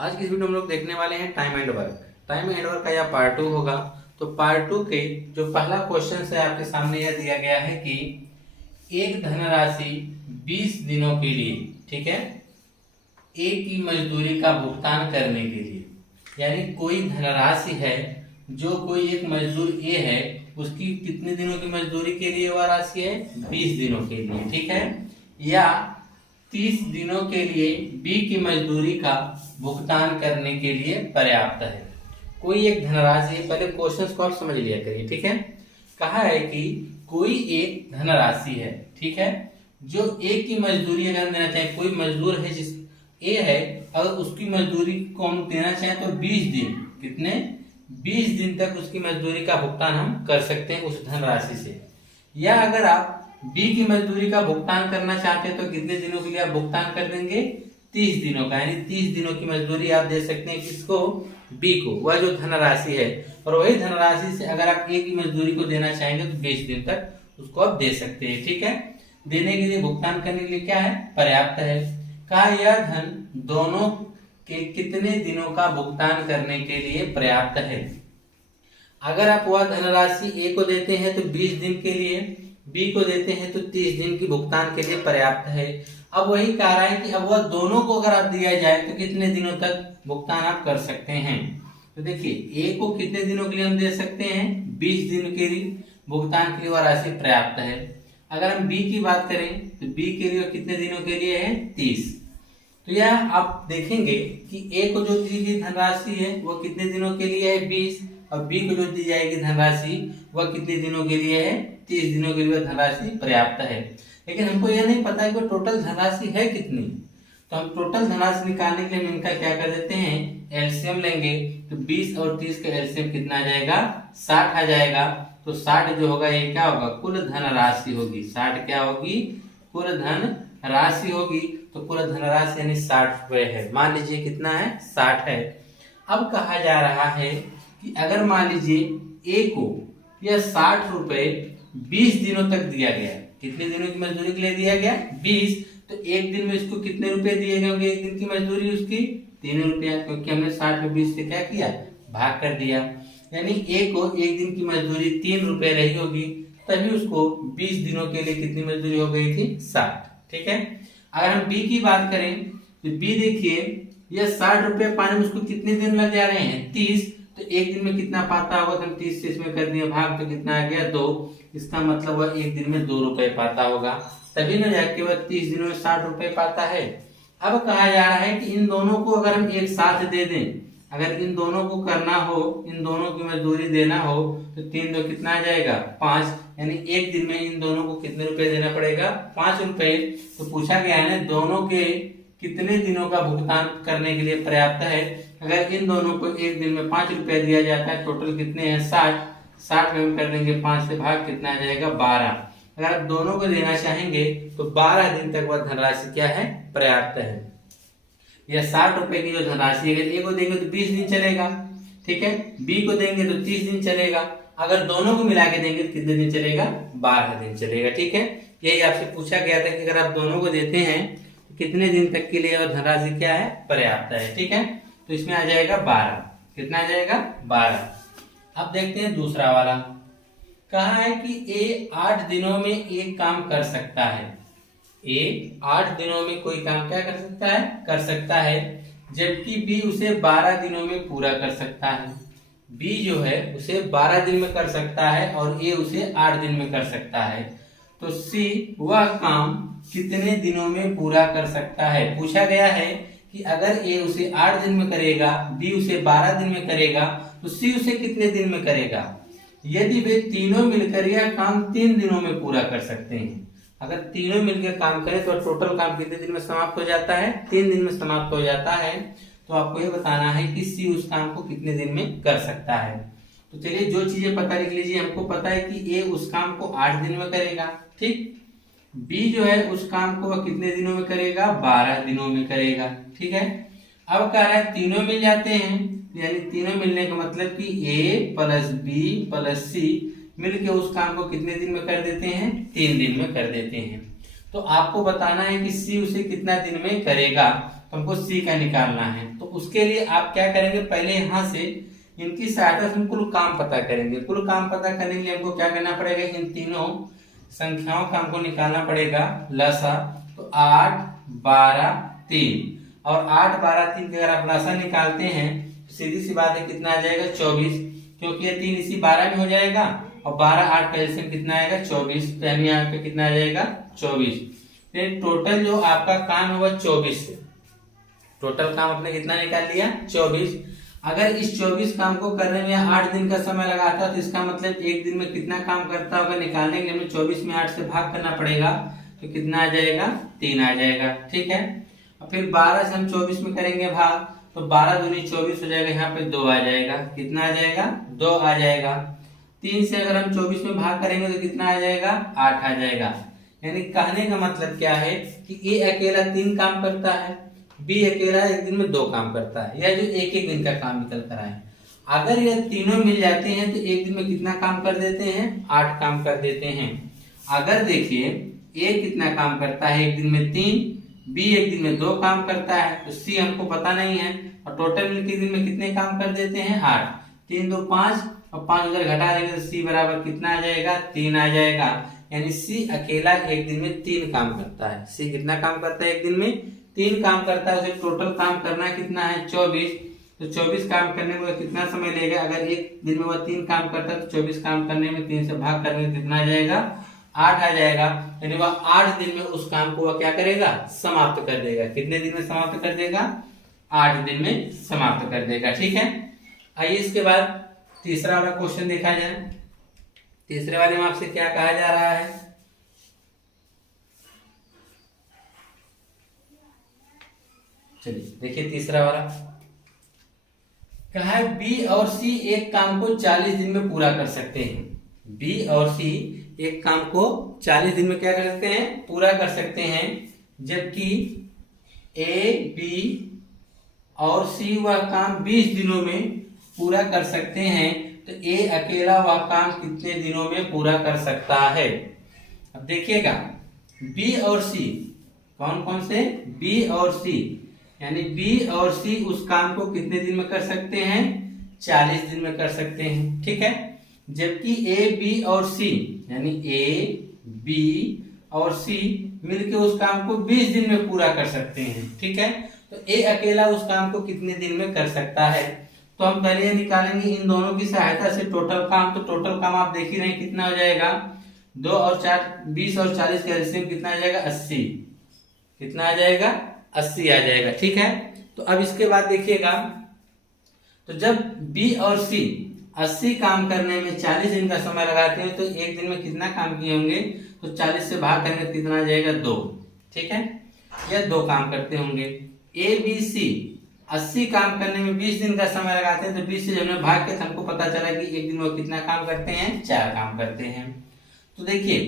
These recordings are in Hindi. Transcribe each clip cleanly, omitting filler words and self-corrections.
आज की इस वीडियो में हम लोग देखने वाले हैं time and work. Time and work का यह पार्ट 2 होगा। तो पार्ट 2 के जो पहला क्वेश्चन है आपके सामने यह दिया गया है कि एक धनराशि 20 दिनों के लिए, ठीक है, एक की मजदूरी का भुगतान करने के लिए, यानी कोई धनराशि है जो कोई एक मजदूर ए है उसकी कितने दिनों की मजदूरी के लिए वह राशि है 20 दिनों के लिए, ठीक है, या 30 दिनों के लिए बी की मजदूरी का भुगतान करने के लिए पर्याप्त है। कोई एक धनराशि, पहले क्वेश्चन को आप समझ लिया करिए, ठीक है। कहा है कि कोई एक धनराशि है, ठीक है, जो ए की मजदूरी अगर हम देना चाहें, कोई मजदूर है जिस ए है, अगर उसकी मजदूरी को हम देना चाहें तो 20 दिन, कितने 20 दिन तक उसकी मजदूरी का भुगतान हम कर सकते हैं उस धनराशि से। या अगर आप बी की मजदूरी का भुगतान करना चाहते हैं तो कितने दिनों के लिए आप भुगतान कर देंगे 30 दिनों का, यानी 30 दिनों की मजदूरी आप दे सकते हैं किसको, बी को, वह जो धनराशि है। और वही धनराशि से अगर आप ए की मजदूरी को देना चाहेंगे तो 20 दिन तक उसको आप दे सकते हैं, ठीक है। देने के लिए, भुगतान करने के लिए क्या है, पर्याप्त है। कहा यह धन दोनों के कितने दिनों का भुगतान करने के लिए पर्याप्त है। अगर आप वह धनराशि ए को देते हैं तो 20 दिन के लिए, बी को देते हैं तो 30 दिन की भुगतान के लिए पर्याप्त है। अब वही कह रहा है कि अब वह दोनों को अगर आप दिया जाए तो कितने दिनों तक भुगतान आप कर सकते हैं। तो देखिए ए को कितने दिनों के लिए हम दे सकते हैं 20 दिन के लिए भुगतान के लिए वह राशि पर्याप्त है। अगर हम बी की बात करें तो बी के लिए कितने दिनों के लिए है 30। तो यह आप देखेंगे कि ए को जो दी गई धनराशि है वह कितने दिनों के लिए है 20, और बी को जो दी जाएगी धनराशि वह कितने दिनों के लिए है 30 दिनों के लिए धनराशि पर्याप्त है। लेकिन हमको यह नहीं पता है कि टोटल धनराशि है कितनी। तो हम टोटल धनराशि निकालने के लिए हम इनका क्या कर देते हैं, एलसीएम लेंगे। तो 20 और 30 का एलसीएम कितना आ जाएगा, 60 आ जाएगा। तो 60 जो होगा ये क्या होगा, कुल धनराशि होगी। 60 क्या होगी, कुल धन राशि होगी। तो कुल धनराशि यानी 60 रुपए है। मान लीजिए कितना है, 60 है। अब कहा जा रहा है कि अगर मान लीजिए ए को यह 60 रुपए 20 दिनों तक दिया गया, कितने दिनों की मजदूरी के लिए दिया गया 20, तो एक दिन में इसको कितने रुपए दिए गए होंगे, एक दिन की मजदूरी उसकी 3 रुपया, क्योंकि हमने 60 में 20 से क्या किया, भाग कर दिया। यानी ए को एक दिन की मजदूरी 3 रुपए रही होगी, तभी उसको 20 दिनों के लिए कितनी मजदूरी हो गई थी 60, ठीक है। अगर हम बी की बात करें तो बी देखिए यह 60 रुपए पाने में उसको कितने दिन लग जा रहे हैं 30, तो एक दिन में कितना पाता होगा, तो हम 30 से इसमें कर दिया भाग, तो कितना आ गया 2। इसका मतलब वह एक दिन में 2 रुपए पाता होगा, तभी ना जाके वह 30 दिनों में 60 रुपए पाता है। अब कहा जा रहा है कि इन दोनों को अगर हम एक साथ दे दें, अगर इन दोनों को करना हो, इन दोनों की मजदूरी देना हो, तो 3 2 कितना आ जाएगा 5, यानी एक दिन में इन दोनों को कितने रुपए देना पड़ेगा 5 रुपए। तो पूछा गया है ना दोनों के कितने दिनों का भुगतान करने के लिए पर्याप्त है। अगर इन दोनों को एक दिन में 5 रुपया दिया जाता है, टोटल कितने हैं 60 में हम कर देंगे 5 से भाग, कितना आ जाएगा 12। अगर आप दोनों को देना चाहेंगे तो 12 दिन तक वह धनराशि क्या है, पर्याप्त है। यह 60 रुपए की जो धनराशि अगर ए को देंगे तो 20 दिन चलेगा, ठीक है, बी को देंगे तो 30 दिन चलेगा, अगर दोनों को मिला के देंगे तो कितने दिन चलेगा 12 दिन चलेगा, ठीक है। यही आपसे पूछा गया था कि अगर आप दोनों को देते हैं तो कितने दिन तक के लिए वह धनराशि क्या है, पर्याप्त है, ठीक है। तो इसमें आ जाएगा 12, कितना आ जाएगा 12। अब देखते हैं दूसरा वाला। कहा है कि ए 8 दिनों में एक काम कर सकता है। ए 8 दिनों में कोई काम क्या कर सकता है, कर सकता है, जबकि बी उसे 12 दिनों में पूरा कर सकता है। बी जो है उसे 12 दिन में कर सकता है और ए उसे 8 दिन में कर सकता है। तो सी वह काम कितने दिनों में पूरा कर सकता है। पूछा गया है कि अगर ए उसे 8 दिन में करेगा, बी उसे 12 दिन में करेगा, तो सी उसे कितने दिन में करेगा। यदि वे तीनों मिलकर यह काम 3 दिनों में पूरा कर सकते हैं, अगर तीनों मिलकर काम करें तो टोटल काम कितने दिन में समाप्त हो जाता है, 3 दिन में समाप्त हो जाता है। तो आपको ये बताना है कि सी उस काम को कितने दिन में कर सकता है। तो चलिए जो चीजें पता लिख लीजिए। हमको पता है कि ए उस काम को 8 दिन में करेगा, ठीक। बी जो है उस काम को वह कितने दिनों में करेगा, 12 दिनों में करेगा, ठीक है। अब कह रहा है तीनों मिल जाते हैं, यानी तीनों मिलने का मतलब कि ए प्लस बी प्लस सी मिलके उस काम को कितने दिन में कर देते हैं, 3 दिन में कर देते हैं। तो आपको बताना है कि सी उसे कितना दिन में करेगा। तो हमको सी का निकालना है, तो उसके लिए आप क्या करेंगे, पहले यहाँ से इनकी सहायता से हम कुल काम पता करेंगे। कुल काम पता करने के लिए हमको क्या करना पड़ेगा, इन तीनों संख्याओं का हमको निकालना पड़ेगा लसा। तो 8, 12, 3 और 8, 12, 3 के अगर आप लसा निकालते हैं तो सीधी सी बात है कितना आ जाएगा 24, क्योंकि ये 3 इसी 12 में हो जाएगा और 12, 8 का एलसीएम कितना आएगा 24, तो यानी यहाँ पे कितना आ जाएगा 24। फिर टोटल जो आपका काम होगा 24 से, टोटल काम आपने कितना निकाल लिया 24। अगर इस 24 काम को करने में 8 दिन का समय लगाता तो इसका मतलब एक दिन में कितना काम करता होगा निकालने के लिए हमें 24 में 8 से भाग करना पड़ेगा, तो कितना आ जाएगा 3 आ जाएगा। ठीक है, और फिर 12 से हम 24 में करेंगे भाग, तो 12 दूनी 24 हो जाएगा, यहाँ पे 2 आ जाएगा, कितना आ जाएगा 2 आ जाएगा। 3 से अगर हम 24 में भाग करेंगे तो कितना आ जाएगा 8 आ जाएगा। यानी कहने का मतलब क्या है कि ए अकेला 3 काम करता है, बी अकेला एक दिन में 2 काम करता है, या जो एक एक दिन का काम निकल कर आए। अगर ये तीनों मिल जाते हैं तो एक दिन में कितना काम कर देते हैं 8 काम कर देते हैं। अगर देखिए ए कितना काम करता है एक दिन में 3, बी एक दिन में 2 काम करता है, तो सी हमको पता नहीं है, और टोटल मिलकर दिन में कितने काम कर देते हैं 8। 3 2 5 और 5 उधर घटा देंगे तो सी बराबर कितना आ जाएगा 3 आ जाएगा। यानी सी अकेला एक दिन में 3 काम करता है। सी कितना काम करता है एक दिन में 3 काम करता है। उसे टोटल काम करना कितना है 24, तो 24 काम करने में कितना समय लेगा, अगर एक दिन में वह 3 काम करता है तो 24 काम करने में 3 से भाग करने में कितना आ जाएगा 8 आ जाएगा। यानी वह 8 दिन में उस काम को वह क्या करेगा समाप्त कर देगा। कितने दिन में समाप्त कर देगा 8 दिन में समाप्त कर देगा। ठीक है, आइए इसके बाद तीसरा वाला क्वेश्चन देखा जाए। तीसरे वाले में आपसे क्या कहा जा रहा है, चलिए देखिए तीसरा वाला कहा है बी और सी एक काम को 40 दिन में पूरा कर सकते हैं। बी और सी एक काम को 40 दिन में क्या कर सकते हैं पूरा कर सकते हैं, जबकि ए बी और सी वह काम 20 दिनों में पूरा कर सकते हैं, तो ए अकेला वह काम कितने दिनों में पूरा कर सकता है। अब देखिएगा बी और सी कौन कौन से, बी और सी, यानी बी और सी उस काम को कितने दिन में कर सकते हैं 40 दिन में कर सकते हैं। ठीक है, जबकि ए बी और सी यानी ए बी और सी मिलके उस काम को 20 दिन में पूरा कर सकते हैं। ठीक है, तो ए अकेला उस काम को कितने दिन में कर सकता है। तो हम पहले निकालेंगे इन दोनों की सहायता से टोटल काम। तो टोटल काम आप देख ही रहे कितना हो जाएगा 2 और 4 20 और 40 का एलसीएम कितना आ जाएगा 80, कितना आ जाएगा 80 आ जाएगा। ठीक है, तो अब इसके बाद देखिएगा, तो जब बी और सी 80 काम करने में 40 दिन का समय लगाते हैं तो एक दिन में कितना काम किए होंगे, तो 40 से भाग करेंगे तो कितना आ जाएगा 2। ठीक है, या 2 काम करते होंगे। ए बी सी 80 काम करने में 20 दिन का समय लगाते हैं, तो 20 से जब हमने भाग के हमको पता चला कि एक दिन वो कितना काम करते हैं 4 काम करते हैं। तो देखिए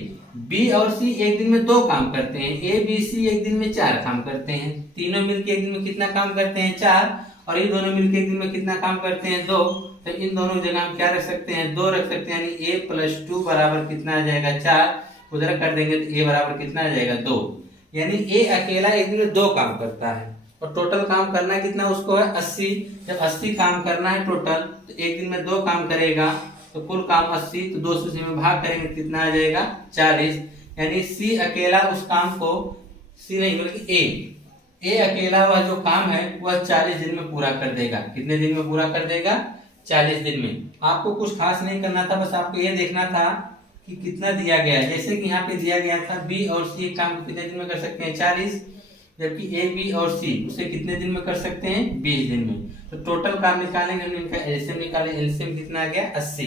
बी और सी एक दिन में 2 काम करते हैं, ए बी सी एक दिन में 4 काम करते हैं। तीनों मिलकर एक दिन में कितना काम करते हैं 4, और ये दोनों मिलकर एक दिन में कितना काम करते हैं 2। तो इन दोनों जगह हम क्या रख सकते हैं 2 रख सकते हैं, यानी a + 2 बराबर कितना आ जाएगा 4। उधर कर देंगे तो a बराबर कितना आ जाएगा 2। यानी a अकेला एक दिन में 2 काम करता है, और टोटल काम करना कितना उसको है 80। जब 80 काम करना है टोटल, तो एक दिन में 2 काम करेगा, तो कुल काम 80, तो 2 से में भाग करेंगे कितना आ जाएगा 40। यानी सी अकेला उस काम को, सी नहीं बल्कि ए अकेला वह जो काम है वह 40 दिन में पूरा कर देगा। कितने दिन में पूरा कर देगा 40 दिन में। आपको कुछ खास नहीं करना था, बस आपको ये देखना था कि कितना दिया गया है। जैसे कि यहाँ पे दिया गया था बी और सी काम को कितने दिन में कर सकते हैं 40, जबकि ए बी और सी उसे कितने दिन में कर सकते हैं 20 दिन में। तो टोटल काम निकालेंगे, हमने इनका एलसीएम निकाले, एलसीएम कितना आ गया 80।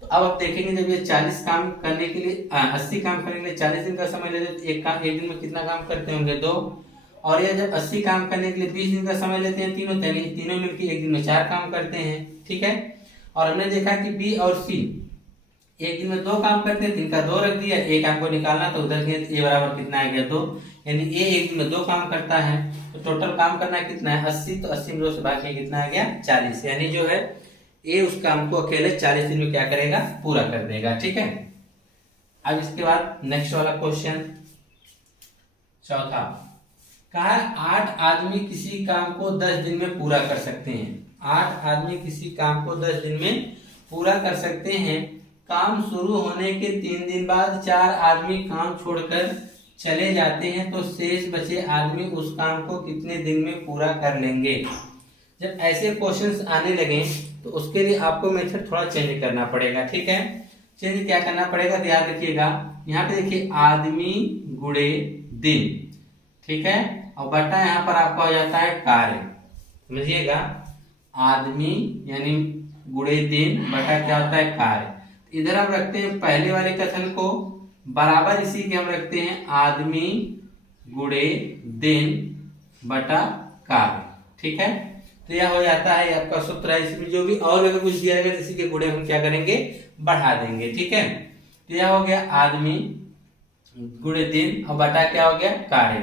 तो अब आप देखेंगे जब ये 40 काम करने के लिए 80 काम करने के लिए 40 दिन का समय लेते तो एक दिन में कितना काम करते होंगे 2, और ये जब 80 काम करने के लिए 20 दिन का समय लेते हैं तीनों मिलकर एक दिन में 4 काम करते हैं। ठीक है, और हमने देखा कि बी और सी एक दिन में 2 काम करते हैं, 3 का 2 रख दिया, एक काम को निकालना तो उधर ए बराबर कितना आ गया 2। यानी ए एक दिन में 2 काम करता है, तो टोटल काम करना कितना है 80, तो 80 में 2 से भाग कितना आ गया 40। यानी जो है ए उस काम को अकेले 40 दिन में क्या करेगा पूरा कर देगा। ठीक है, अब इसके बाद नेक्स्ट वाला क्वेश्चन चौथा कहा है 8 आदमी किसी काम को 10 दिन में पूरा कर सकते हैं। 8 आदमी किसी काम को 10 दिन में पूरा कर सकते हैं। काम शुरू होने के 3 दिन बाद 4 आदमी काम छोड़कर चले जाते हैं तो शेष बचे आदमी उस काम को कितने दिन में पूरा कर लेंगे। जब ऐसे क्वेश्चंस आने लगे तो उसके लिए आपको मेथड थोड़ा चेंज करना पड़ेगा। ठीक है, चेंज क्या करना पड़ेगा तो याद रखिएगा, यहाँ पे देखिए आदमी गुणे दिन, ठीक है, और बटा यहाँ पर आपका हो जाता है कार्य। समझिएगा, आदमी यानी गुणे दिन बटा क्या होता है कार्य। इधर हम रखते हैं पहले वाले कथन को बराबर इसी के हम रखते हैं आदमी गुणे दिन बटा कार्य। ठीक है, तो यह हो जाता है आपका सूत्र है। इसमें जो भी और अगर कुछ दिया जाएगा इसी के गुणे हम क्या करेंगे, बढ़ा देंगे। ठीक है, तो यह हो गया आदमी गुणे दिन और बटा क्या हो गया कार्य।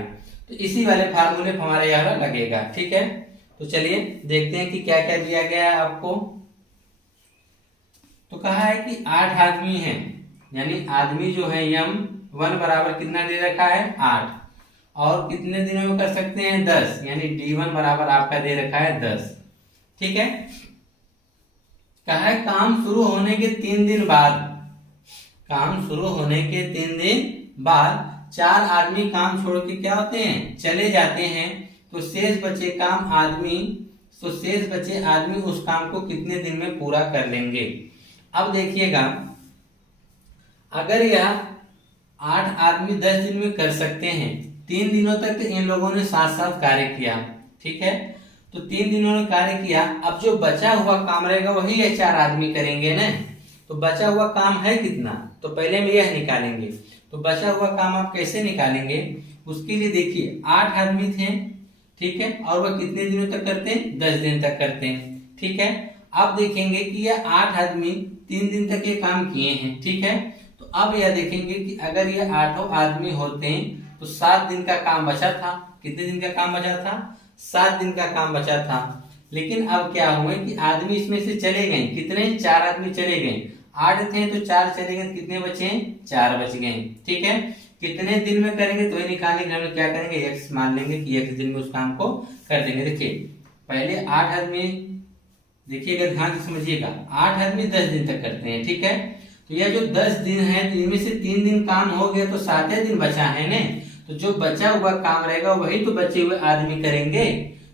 तो इसी वाले फार्मूले पर हमारा यह लगेगा। ठीक है, तो चलिए देखते हैं कि क्या क्या दिया गया है आपको। तो कहा है कि 8 आदमी हैं, यानी आदमी जो है m1 बराबर कितना दे रखा है 8, और कितने दिनों में कर सकते हैं 10, यानी d1 बराबर आपका दे रखा है 10। ठीक है, कहा है काम शुरू होने के 3 दिन बाद, काम शुरू होने के 3 दिन बाद 4 आदमी काम छोड़ के क्या होते हैं चले जाते हैं तो शेष बचे आदमी उस काम को कितने दिन में पूरा कर लेंगे। अब देखिएगा, अगर यह 8 आदमी 10 दिन में कर सकते हैं, 3 दिनों तक तो इन लोगों ने साथ साथ कार्य किया। ठीक है, तो 3 दिनों ने कार्य किया। अब जो बचा हुआ काम रहेगा वही ये 4 आदमी करेंगे ना। तो बचा हुआ काम है कितना, तो पहले में यह निकालेंगे। तो बचा हुआ काम आप कैसे निकालेंगे, उसके लिए देखिए 8 आदमी थे, ठीक है, और वह कितने दिनों तक करते हैं 10 दिन तक करते हैं। ठीक है, अब देखेंगे कि यह 8 आदमी 3 दिन तक ये काम किए हैं। ठीक है, तो अब यह देखेंगे कि अगर ये 8 आदमी होते हैं तो 7 दिन का काम बचा था। कितने दिन का काम बचा था, 7 दिन का काम बचा था। लेकिन अब क्या हुआ कि आदमी इसमें से चले गए, कितने 4 आदमी चले गए। 8 थे तो 4 चले गए, कितने बचे 4 बच गए। ठीक है, कितने दिन में करेंगे तो ये निकालने के लिए हम लोग क्या करेंगे x मान लेंगे कि x दिन में उस काम को कर देंगे। देखिए पहले 8 आदमी, देखिएगा ध्यान से समझिएगा, 8 आदमी 10 दिन तक करते हैं। ठीक है, तो यह जो 10 दिन है इनमें से 3 दिन काम हो गया तो 7 दिन बचा है ना। तो जो बचा हुआ काम रहेगा वही तो बचे हुए आदमी करेंगे।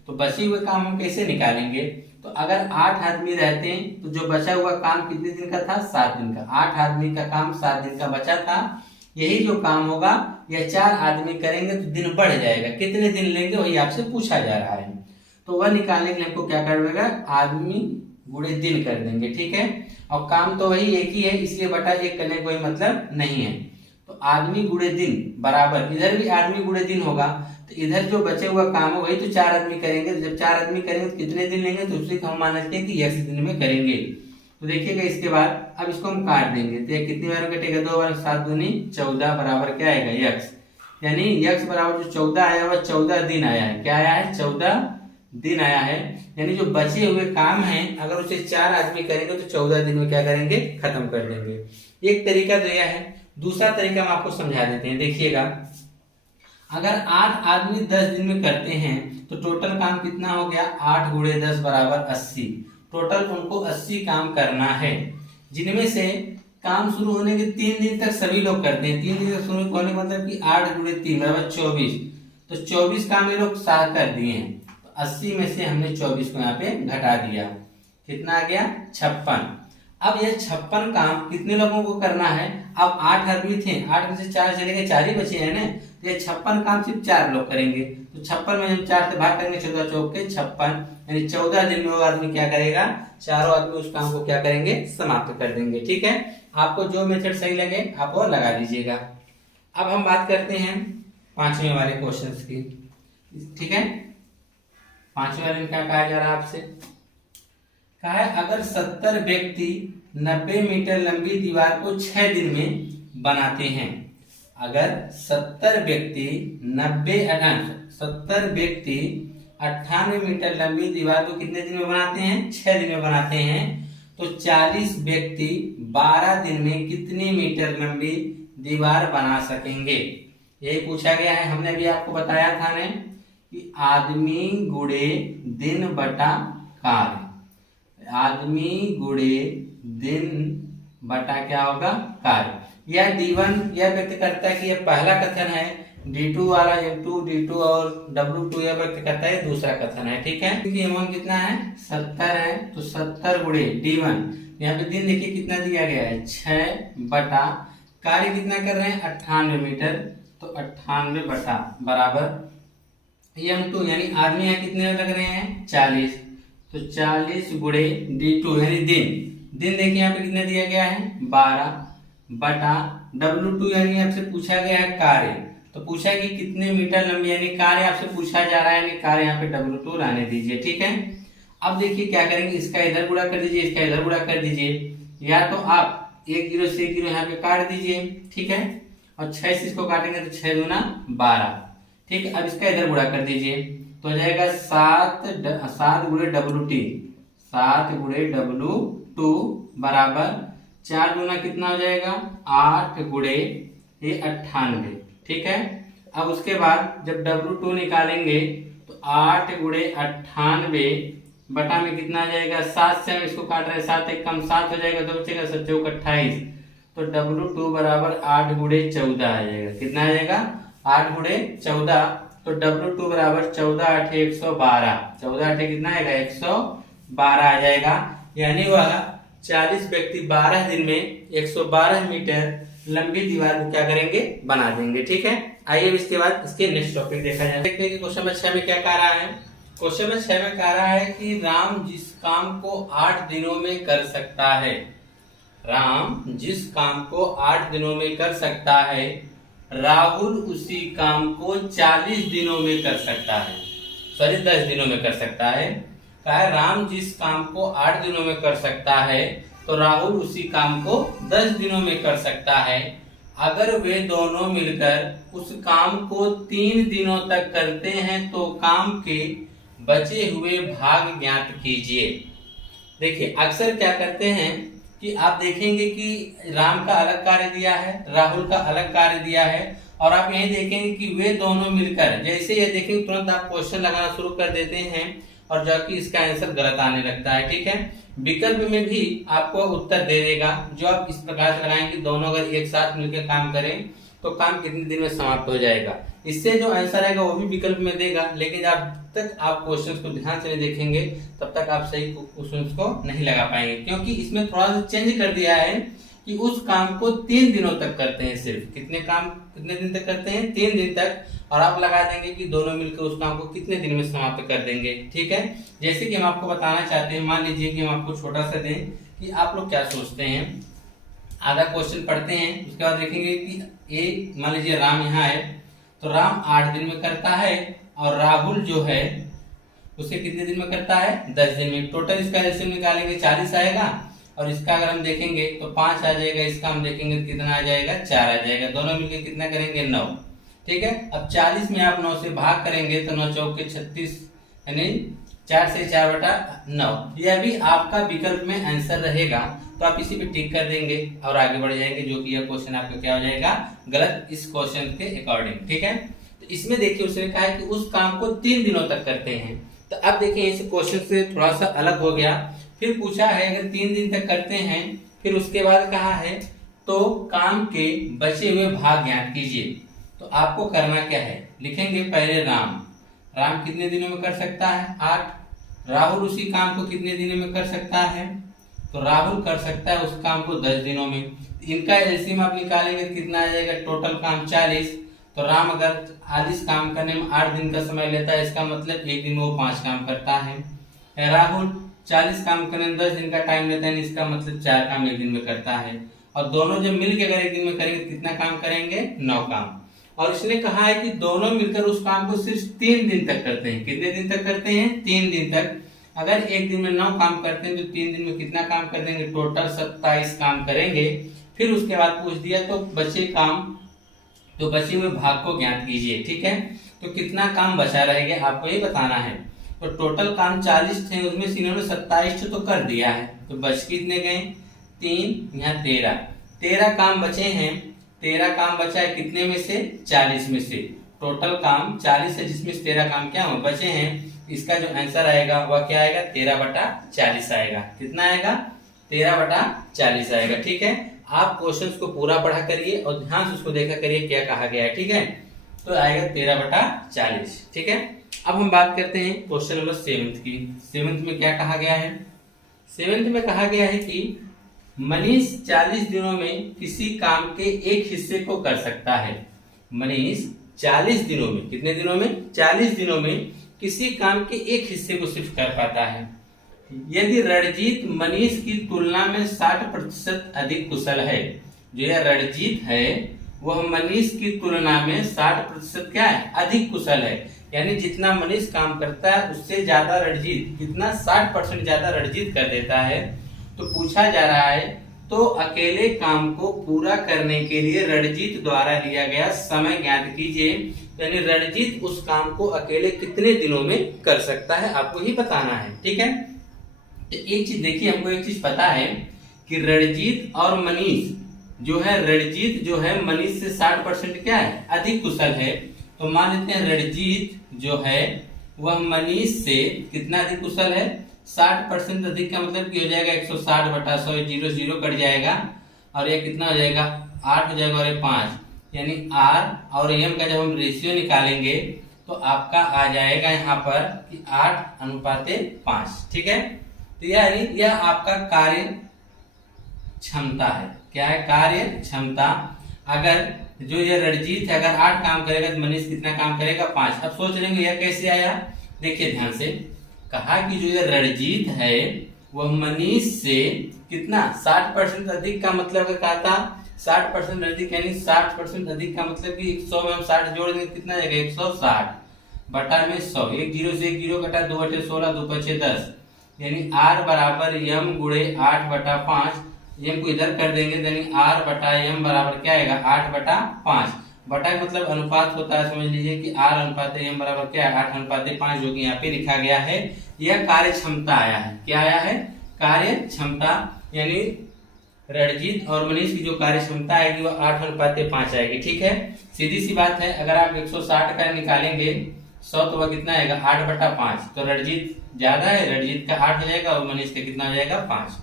तो बचे हुए काम हम कैसे निकालेंगे, तो अगर 8 आदमी रहते हैं तो जो बचा हुआ काम कितने दिन का था 7 दिन का। 8 आदमी का काम 7 दिन का बचा था, यही जो काम होगा यह 4 आदमी करेंगे तो दिन बढ़ जाएगा। कितने दिन लेंगे वही आपसे पूछा जा रहा है। तो वह निकालने के लिए हमको क्या करना पड़ेगा, आदमी गुणे दिन कर देंगे। ठीक है, और काम तो वही एक ही है इसलिए बटा 1 करने का कोई मतलब नहीं है। तो आदमी गुणे दिन बराबर, इधर भी आदमी गुणे दिन होगा तो इधर जो बचे हुआ काम है वही तो 4 आदमी करेंगे। तो जब 4 आदमी करेंगे तो कितने दिन लेंगे, तो उसी को हम मान लेते हैं कि x दिन में करेंगे। तो देखिएगा इसके बाद अब इसको हम काट देंगे तो ये कितनी बार कटेगा, 2 बार, 7 दूनी 14 बराबर क्या आएगा x, यानी x बराबर जो 14 आया वह 14 दिन आया है। क्या आया है, 14 दिन आया है। यानी जो बचे हुए काम है अगर उसे 4 आदमी करेंगे तो 14 दिन में क्या करेंगे, खत्म कर देंगे। एक तरीका तो यह है। दूसरा तरीका हम आपको समझा देते हैं। देखिएगा अगर 8 आदमी 10 दिन में करते हैं तो टोटल काम कितना हो गया, 8 गुणे 10 बराबर 80। टोटल उनको 80 काम करना है, जिनमें से काम शुरू होने के 3 दिन तक सभी लोग करते हैं। 3 दिन तक शुरू होने का मतलब कि 8 गुणे 3 बराबर 24। तो 24 काम ये लोग साथ कर दिए हैं। तो 80 में से हमने 24 को यहाँ पे घटा दिया, कितना आ गया 56। अब यह 56 काम कितने लोगों को करना है, अब 8 आदमी थे, 8 में से 4 चले गए, 4 ही बचे हैं ना। तो ये 56 काम सिर्फ 4 लोग करेंगे। तो 56 में हम 4 से भाग करेंगे, 14 चौक के 56, यानी 14 दिन में वो आदमी क्या करेगा, चारों आदमी उस काम को क्या करेंगे, समाप्त कर देंगे। ठीक है, आपको जो मेथड सही लगे आप वो लगा लीजिएगा। अब हम बात करते हैं 5वें वाले क्वेश्चन की। ठीक है, 5वें वाले में क्या कहा जा रहा है आपसे, कहा है अगर 70 व्यक्ति 90 मीटर लंबी दीवार को 6 दिन में बनाते हैं। अगर 70 व्यक्ति 98 मीटर लंबी दीवार को कितने दिन में बनाते हैं, 6 दिन में बनाते हैं, तो 40 व्यक्ति 12 दिन में कितनी मीटर लंबी दीवार बना सकेंगे। यही पूछा गया है। हमने भी आपको बताया था ने कि आदमी गुणे दिन बटा कार्य। आदमी गुणे दिन बटा क्या होगा, कार्य। यह D1 यह व्यक्त करता है कि यह पहला कथन है, D2 वाला M2 D2 और W2 यह व्यक्त करता है दूसरा कथन है। ठीक है, M1 कितना है 70 है, तो 70 गुणे D1, यहाँ पे दिन देखिए कितना दिया गया है 6 बटा कार्य कितना कर रहे हैं 98 मीटर, तो 98 बटा बराबर M2 यानी आदमी यहाँ कितने लग रहे हैं 40, तो 40 गुणे D2 यानी दिन देखिए यहाँ पे कितना दिया गया है 12 बटा W2 यानी आपसे पूछा गया है कार्य, तो पूछा है कि कितने मीटर लंबी, यानी कार्य आपसे पूछा जा रहा है, यानी कार्य यहाँ पे W2 लाने दीजिए। ठीक है, अब देखिए क्या करेंगे, इसका इधर गुणा कर दीजिए, इसका इधर गुणा कर दीजिए, या तो आप 1 0 से 1 0 यहाँ पे काट दीजिए। ठीक है, और 6 से इसको काटेंगे तो 6 दूना 12। ठीक है, अब इसका इधर गुणा कर दीजिए तो हो जाएगा 7 गुणे W2, 7 गुणे W2 बराबर 4 दूना कितना हो जाएगा 8 गुणे 98। ठीक है, अब उसके बाद जब W2 निकालेंगे तो 8 गुणे 98 बटा में कितना आ जाएगा 7 से हम इसको काट रहे हैं, 7 एक कम 7 हो जाएगा, तो बचेगा 7 चौक 28, तो W2 बराबर 8 गुणे 14 आ जाएगा। कितना आ जाएगा 8 गुणे 14, तो W2 बराबर 14 8 112, 14 8 कितना आएगा 112 आ जाएगा। यानी वह 40 व्यक्ति 12 दिन में 112 मीटर लंबी दीवार को क्या करेंगे बना देंगे। ठीक है, आइए इसके बाद इसके नेक्स्ट टॉपिक देखा जाए। देखते हैं कि क्वेश्चन नंबर 6 में क्या कह रहा है। क्वेश्चन नंबर 6 में कह रहा है कि राम जिस काम को 8 दिनों में कर सकता है, राम जिस काम को 8 दिनों में कर सकता है, राहुल उसी काम को 40 दिनों में कर सकता है, सॉरी 10 दिनों में कर सकता है। कहा है राम जिस काम को 8 दिनों में कर सकता है तो राहुल उसी काम को 10 दिनों में कर सकता है। अगर वे दोनों मिलकर उस काम को 3 दिनों तक करते हैं तो काम के बचे हुए भाग ज्ञात कीजिए। देखिए अक्सर क्या करते हैं कि आप देखेंगे कि राम का अलग कार्य दिया है, राहुल का अलग कार्य दिया है, और आप यही देखेंगे कि वे दोनों मिलकर, जैसे ये देखेंगे तुरंत आप क्वेश्चन लगाना शुरू कर देते हैं और जबकि इसका आंसर गलत आने लगता है। ठीक है, विकल्प में भी आपको उत्तर दे देगा जो आप इस प्रकार से लगाएं कि दोनों अगर एक साथ मिलकर काम करें तो काम कितने दिन में समाप्त हो जाएगा। इससे जो आंसर आएगा वो भी विकल्प में देगा, लेकिन जब तक आप क्वेश्चंस को ध्यान से नहीं देखेंगे तब तक आप सही क्वेश्चंस को नहीं लगा पाएंगे, क्योंकि इसमें थोड़ा सा चेंज कर दिया है कि उस काम को 3 दिनों तक करते हैं। सिर्फ कितने दिन तक करते हैं 3 दिन तक, और आप लगा देंगे कि दोनों मिलकर उस काम को कितने दिन में समाप्त कर देंगे। ठीक है, जैसे कि हम आपको बताना चाहते हैं, मान लीजिए कि हम आपको छोटा सा दें कि आप लोग क्या सोचते हैं। आधा क्वेश्चन पढ़ते हैं, उसके बाद देखेंगे कि एक मान लीजिए राम यहाँ है तो राम 8 दिन में करता है और राहुल जो है उसे कितने दिन में करता है 10 दिन में। टोटल इसका एलसीएम निकालेंगे 40 आएगा, और इसका अगर हम देखेंगे तो 5 आ जाएगा, इसका हम देखेंगे तो कितना आ जाएगा 4 आ जाएगा, दोनों मिलकर कितना करेंगे 9। ठीक है, अब 40 में आप 9 से भाग करेंगे तो 9 चौक के 36, यानी 4 से 4 बटा 9। यह भी आपका विकल्प में आंसर रहेगा, तो आप इसी पे टिक कर देंगे और आगे बढ़ जाएंगे, जो कि यह क्वेश्चन आपका क्या हो जाएगा गलत इस क्वेश्चन के अकॉर्डिंग। ठीक है, तो इसमें देखिए उसने कहा है कि उस काम को 3 दिनों तक करते हैं, तो अब देखिए इस क्वेश्चन से थोड़ा सा अलग हो गया। फिर पूछा है अगर 3 दिन तक करते हैं, फिर उसके बाद कहा है तो काम के बचे हुए भाग ज्ञात कीजिए। तो आपको करना क्या है, लिखेंगे पहले राम कितने दिनों में कर सकता है 8। राहुल उसी काम को कितने दिनों में कर सकता है, तो राहुल कर सकता है उस काम को 10 दिनों में। इनका एलसीएम आप निकालेंगे तो कितना आ जाएगा, टोटल काम 40, तो राम अगर 40 काम करने में 8 दिन का समय लेता है, इसका मतलब एक दिन में वो 5 काम करता है। राहुल 40 काम करने में 10 दिन का टाइम लेता है, इसका मतलब 4 काम एक दिन में करता है, और दोनों जब मिलकर अगर एक दिन में करेंगे कितना काम करेंगे 9 काम। और इसने कहा है कि दोनों मिलकर उस काम को सिर्फ 3 दिन तक करते हैं। कितने दिन तक करते हैं 3 दिन तक। अगर एक दिन में 9 काम करते हैं तो 3 दिन में कितना काम कर देंगे, टोटल 27 काम करेंगे। फिर उसके बाद पूछ दिया तो बचे हुए भाग को ज्ञात कीजिए। ठीक है, तो कितना काम बचा रहेगा आपको ये बताना है। तो टोटल काम 40 थे, उसमें से इन्होंने 27 तो कर दिया है, तो बच कितने गए 3, यहाँ 13 काम बचे हैं। 13 काम बचा है कितने में से 40 में से। टोटल काम 40 है जिसमें 13 काम क्या हुआ बचे हैं। इसका जो आंसर आएगा वह क्या आएगा 13/40 आएगा। कितना आएगा 13/40 आएगा। ठीक है, आप क्वेश्चंस को पूरा पढ़ा करिए और ध्यान से उसको देखा करिए क्या कहा गया है। ठीक है, तो आएगा 13/40। ठीक है, अब हम बात करते हैं क्वेश्चन नंबर 7 की। 7 में क्या कहा गया है। 7 में कहा गया है कि मनीष 40 दिनों में किसी काम के एक हिस्से को कर सकता है। मनीष 40 दिनों में, कितने दिनों में 40 दिनों में किसी काम के एक हिस्से को सिर्फ कर पाता है। यदि रणजीत मनीष की तुलना में 60% अधिक कुशल है। जो यह रणजीत है वह मनीष की तुलना में 60% क्या है अधिक कुशल है। यानी जितना मनीष काम करता है उससे ज्यादा रणजीत कितना 60% ज्यादा रणजीत कर देता है। तो पूछा जा रहा है तो अकेले काम को पूरा करने के लिए रणजीत द्वारा लिया गया समय ज्ञात कीजिए। यानी रणजीत उस काम को अकेले कितने दिनों में कर सकता है आपको ही बताना है। ठीक है, तो एक चीज देखिए, हमको एक चीज पता है कि रणजीत और मनीष जो है, रणजीत जो है मनीष से 60% क्या है अधिक कुशल है। तो मान लेते हैं रणजीत जो है वह मनीष से कितना अधिक कुशल है 60% अधिक। का मतलब कि हो जाएगा 160/100, 0 0 कट जाएगा और ये कितना हो जाएगा 8 हो जाएगा और ये 5। यानी R और M का जब हम रेशियो निकालेंगे तो आपका आ जाएगा यहाँ पर कि 8:5। ठीक है, तो यानी यह आपका कार्य क्षमता है। क्या है कार्य क्षमता। अगर जो ये रणजीत है अगर 8 काम करेगा तो मनीष कितना काम करेगा 5। अब सोच लेंगे यह कैसे आया। देखिए ध्यान से, कहा कि जो ये रणजीत है वह मनीष से कितना 60% अधिक। का मतलब क्या था 60% अधिक, यानी 60% अधिक का मतलब कि 100 में हम 60 जोड़ देंगे कितना जाएगा 160 बटा में 100। 1 0 से 1 0 कटा 2/16 2 10। यानी R बराबर M गुणे 8/5। M को इधर कर देंगे यानी R बटा M बराबर क्या आएगा 8/5। बटा मतलब अनुपात होता है, समझ लीजिए कि R अनुपात M बराबर क्या है 8:5, जो कि यहाँ पे लिखा गया है। यह कार्य क्षमता आया है। क्या आया है कार्य क्षमता। यानी रणजीत और मनीष की जो कार्य क्षमता आएगी वह 8:5 आएगी। ठीक है, सीधी सी बात है। अगर आप 160 का निकालेंगे 100 तो वह कितना आएगा 8/5। तो रणजीत ज्यादा है, रणजीत का 8 हो जाएगा और मनीष का कितना हो जाएगा 5।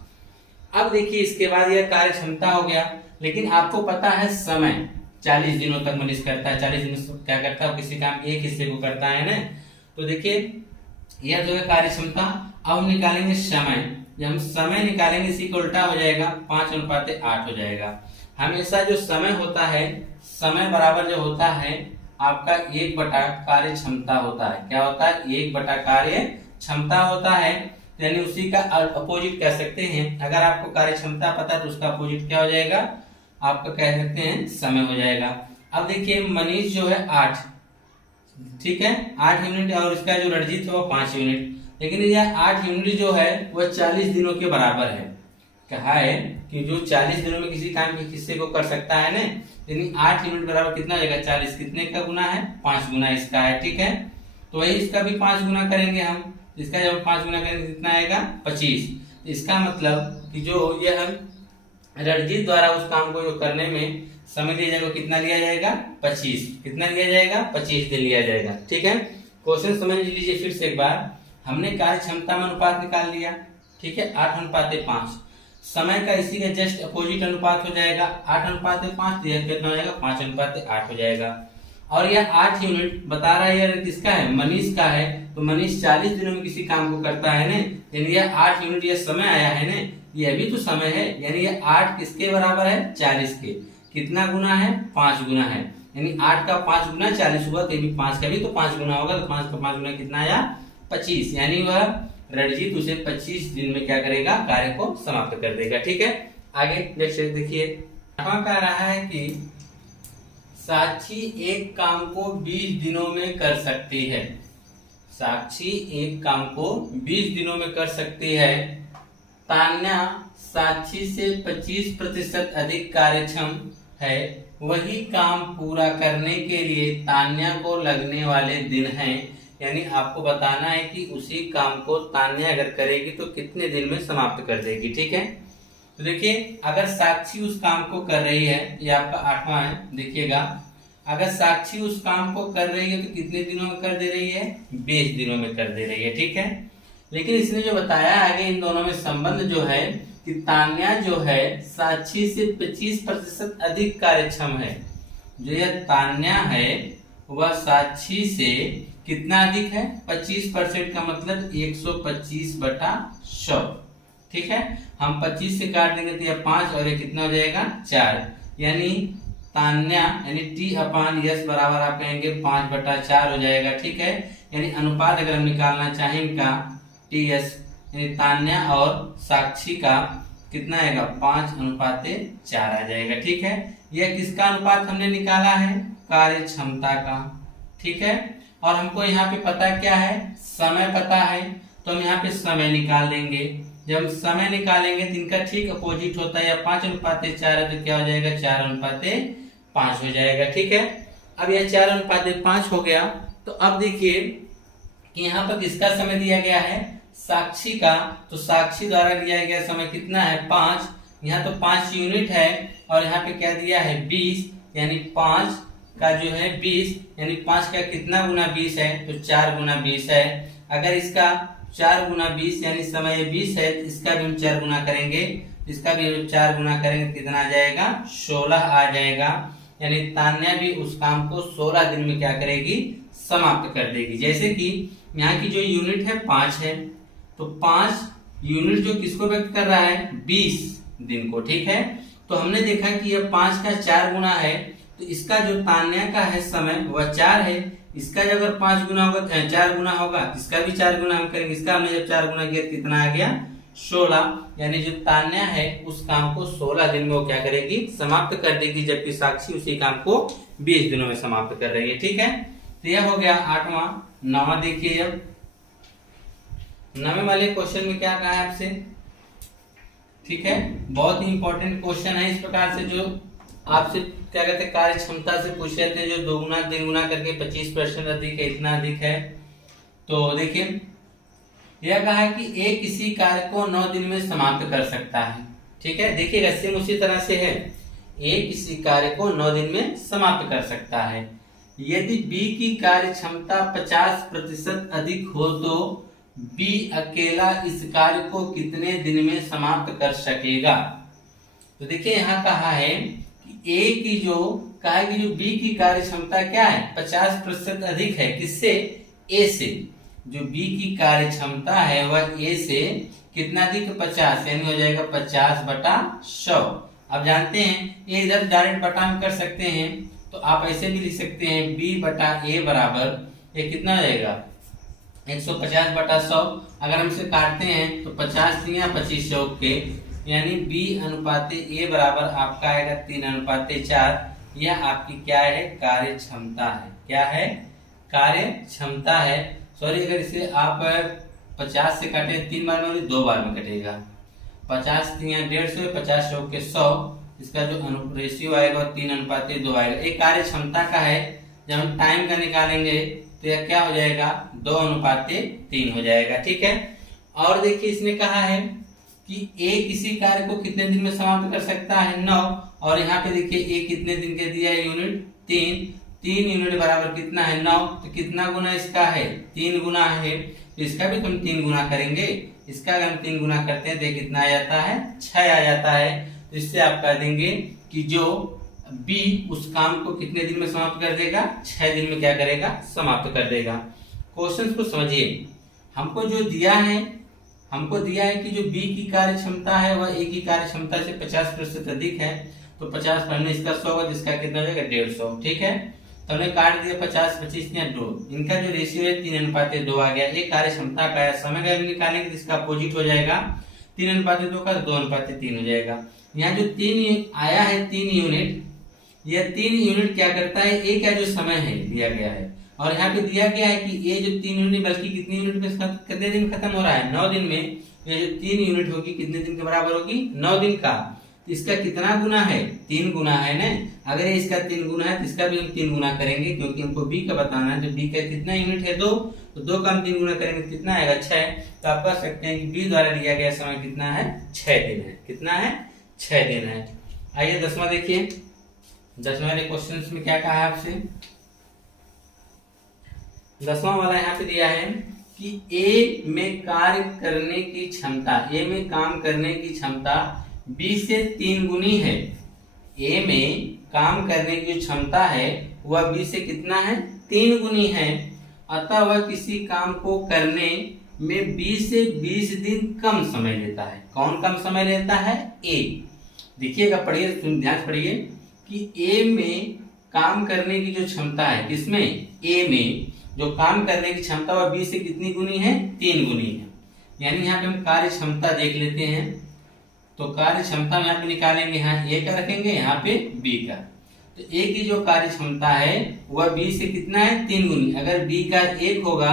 अब देखिए इसके बाद यह कार्य क्षमता हो गया, लेकिन आपको पता है समय 40 दिनों तक मनीष करता है। 40 दिनों क्या करता है किसी काम एक हिस्से को करता है ना। तो देखिए यह जो है कार्य क्षमता। अब हम निकालेंगे समय। जब हम समय निकालेंगे इसी को उल्टा हो जाएगा 5:8 हो जाएगा। हमेशा जो समय होता है समय बराबर जो होता है आपका 1 कार्य क्षमता होता है। क्या होता है 1 कार्य क्षमता होता है। यानी उसी का अपोजिट कह सकते हैं। अगर आपको कार्य क्षमता पता है तो उसका अपोजिट क्या हो जाएगा आपका कह सकते हैं समय हो जाएगा। अब देखिए मनीष जो है 8, ठीक है 8 यूनिट और इसका जो रणजीत है वो 5 यूनिट। लेकिन यह 8 यूनिट जो है वह 40 दिनों के बराबर है। कहा है कि जो 40 दिनों में किसी काम के हिस्से को कर सकता है ना, यानी 8 यूनिट बराबर कितना हो जाएगा 40। कितने का गुना है 5 गुना इसका है। ठीक है, तो वही इसका भी 5 गुना करेंगे हम। इसका जब 5 गुना करेंगे कितना आएगा 25। इसका मतलब कि जो यह रणजीत द्वारा उस काम को जो करने में समय लिया जाएगा कितना लिया जाएगा 25। कितना लिया जाएगा 25 दिन लिया जाएगा। ठीक है, क्वेश्चन समझ लीजिए फिर से एक बार। हमने कार्य क्षमता में अनुपात निकाल लिया, ठीक है 8:5। समय का इसी का जस्ट अपोजिट अनुपात हो जाएगा 8:5। यह कितना हो जाएगा 5:8 हो जाएगा। और यह 8 यूनिट बता रहा है यार किसका है मनीष का है। तो मनीष 40 दिनों में किसी काम को करता है ना, यानी यह 8 यूनिट यह समय आया है ना, यह भी तो समय है। यानी यह 8 किसके बराबर है 40 के। कितना गुना है 5 गुना है। यानी 8 का 5 गुना 40 हुआ, तो 5 का भी तो 5 गुना होगा। तो 5 का 5 गुना कितना आया 25। यानी वह रणजीत उसे 25 दिन में क्या करेगा कार्य को समाप्त कर देगा। ठीक है, आगे नेक्स्ट देखिए। कह रहा है कि साक्षी एक काम को 20 दिनों में कर सकती है। साक्षी एक काम को 20 दिनों में कर सकती है। तान्या साक्षी से 25% अधिक कार्यक्षम है। वही काम पूरा करने के लिए तान्या को लगने वाले दिन हैं। यानी आपको बताना है कि उसी काम को तान्या अगर करेगी तो कितने दिन में समाप्त कर देगी। ठीक है, तो देखिए अगर साक्षी उस काम को कर रही है, ये आपका 8वां है। देखिएगा अगर साक्षी उस काम को कर रही है तो कितने दिनों में कर दे रही है, 20 दिनों में कर दे रही है, ठीक है। लेकिन इसने जो बताया आगे इन दोनों में संबंध जो है कि तान्या जो है साक्षी से 25% अधिक कार्यक्षम है। जो यह तान्या है वह साक्षी से कितना अधिक है, 25% का मतलब 125/100, ठीक है। हम 25 से काट देंगे तो यह 5 और ये कितना हो जाएगा 4, यानी तान्या यानी T/S बराबर आप कहेंगे 5/4 हो जाएगा, ठीक है। यानी अनुपात अगर हम निकालना चाहें का TS यानी तान्या और साक्षी का कितना आएगा 5:4 आ जाएगा, ठीक है। यह किसका अनुपात हमने निकाला है, कार्य क्षमता का, ठीक है। और हमको यहाँ पे पता क्या है, समय पता है, तो हम यहाँ पे समय निकाल देंगे। जब हम समय निकालेंगे तो इनका ठीक अपोजिट होता है, या 5:4 है तो क्या हो जाएगा 4:5 हो जाएगा, ठीक है। अब यह 4:5 हो गया। तो अब देखिए कि यहाँ पर किसका समय दिया गया है, साक्षी का। तो साक्षी द्वारा लिया गया समय कितना है 5, यहाँ तो 5 यूनिट है और यहाँ पे क्या दिया है 20, यानी 5 का जो है 20, यानी 5 का कितना गुना 20 है, तो 4 गुना 20 है। अगर इसका 4 गुना 20 यानी समय 20 है, तो इसका भी हम 4 गुना करेंगे, इसका भी 4 गुना करेंगे कितना आ जाएगा 16 आ जाएगा। यानी तान्या भी उस काम को 16 दिन में क्या करेगी, समाप्त कर देगी। जैसे कि यहाँ की जो यूनिट है 5 है, तो 5 यूनिट जो किसको व्यक्त कर रहा है 20 दिन को, ठीक है। तो हमने देखा कि यह 5 का 4 गुना है, तो इसका जो तान्या का है समय वह 4 है। इसका जब अगर 5 गुना होगा 4 गुना होगा, इसका भी 4 गुना हम करेंगे। इसका हमने जब 4 गुना किया कितना आ गया 16, यानी जो तान्या है उस काम को 16 दिन में वो क्या करेगी, समाप्त कर देगी, जबकि साक्षी उसी काम को 20 दिनों में समाप्त कर रही है, ठीक है। तो यह हो गया 8वां। 9वां देखिए, अब 9वें वाले क्वेश्चन में क्या कहा है आपसे, ठीक है। बहुत ही इंपॉर्टेंट क्वेश्चन है इस प्रकार से, जो आपसे क्या कहते हैं कार्य क्षमता से पूछ रहे थे, जो 2 गुना 3 गुना करके 25% अधिक है, इतना अधिक है। तो देखिए यह कहा है कि एक किसी कार्य को 9 दिन में समाप्त कर सकता है, ठीक है। देखिएगा सेम उसी तरह से है, एक किसी कार्य को 9 दिन में समाप्त कर सकता है। यदि B की कार्य क्षमता 50% अधिक हो तो B अकेला इस कार्य को कितने दिन में समाप्त कर सकेगा। तो देखिए यहाँ कहा है कि A की जो कहा है कि जो B की कार्य क्षमता क्या है 50% अधिक है, किससे, A से। जो B की कार्य क्षमता है वह A से कितना अधिक 50, यानी हो जाएगा 50/100। अब जानते हैं ये इधर डायरेक्ट बटा हम कर सकते हैं, तो आप ऐसे भी लिख सकते हैं B/A बराबर ये कितना हो जाएगा 150/100। अगर हम इसे काटते हैं तो 50 या 25 चौक के, यानी B/A बराबर आपका आएगा 3/4। यह आपकी क्या है, कार्य क्षमता है। क्या है, कार्य क्षमता है। सॉरी, अगर इसे आप 50 से काटे 3 बार में 2 बार में कटेगा। 50 3 150, 50 चौक के 100, इसका जो रेशियो आएगा 3/2 आएगा। एक कार्य क्षमता का है। जब हम टाइम का निकालेंगे तो यह क्या हो जाएगा 2/3 हो जाएगा, ठीक है। और देखिए इसने कहा है कि A किसी कार्य को कितने दिन में समाप्त कर सकता है 9, और यहाँ पे देखिए A कितने दिन के दिया है यूनिट 3 यूनिट बराबर कितना है 9, तो कितना गुना इसका है 3 गुना है, तो इसका भी तुम 3 गुना करेंगे। इसका अगर हम 3 गुना करते हैं तो कितना आ जाता है 6 आ जाता है। तो इससे आप कह देंगे कि जो B उस काम को कितने दिन में समाप्त कर देगा 6 दिन में क्या करेगा, समाप्त कर देगा। क्वेश्चन को समझिए, हमको जो दिया है, हमको दिया है कि जो B की कार्य क्षमता है वह A की कार्य क्षमता से 50% अधिक है। तो 50 पढ़ने इसका 100 होगा, जिसका कितना हो जाएगा 150, ठीक है। तो हमने काट दिया 50 25 या 2, इनका जो रेशियो है 3/2 आ गया। ये कार्य क्षमता का है। समय का निकालेंगे तो इसका अपोजिट हो जाएगा 3/2 का 2/3 हो जाएगा। यहाँ जो 3 आया है 3 यूनिट, यह 3 यूनिट क्या करता है, ए का जो समय है दिया गया है, और यहाँ पे दिया गया है कि ए जो 3 यूनिट बल्कि कितने यूनिट में कितने दिन खत्म हो रहा है 9 दिन में। ये जो 3 यूनिट होगी कितने दिन के बराबर होगी 9 दिन का। तो इसका कितना गुना है 3 गुना है ना। अगर इसका 3 गुना है तो इसका भी हम 3 गुना करेंगे, क्योंकि हमको बी का बताना है। तो बी का कितना यूनिट है 2, तो 2 का हम 3 गुना करेंगे कितना आएगा 6। तो आप कह सकते हैं कि बी द्वारा लिया गया समय कितना है 6 दिन है। कितना है 6 दिन है। आइए 10वां देखिए। 10वें वाले क्वेश्चन में क्या कहा है आपसे, 10वां वाला यहाँ पे दिया है कि ए में कार्य करने की क्षमता, ए में काम करने की क्षमता बी से 3 गुनी है। ए में काम करने की क्षमता है वह बी से कितना है, 3 गुनी है। अतः वह किसी काम को करने में 20 से 20 दिन कम समय लेता है। कौन कम समय लेता है, ए। देखिएगा, पढ़िए, ध्यान से पढ़िए कि ए में काम करने की जो क्षमता है, किसमें, ए में जो काम करने की क्षमता वह बी से कितनी गुनी है, 3 गुनी है। यानी यहाँ पे हम कार्य क्षमता देख लेते हैं। तो कार्य क्षमता में यहाँ पे निकालेंगे, यहाँ ए का रखेंगे, यहाँ पे बी का। तो ए की जो कार्य क्षमता है वह बी से कितना है, 3 गुनी। अगर बी का 1 होगा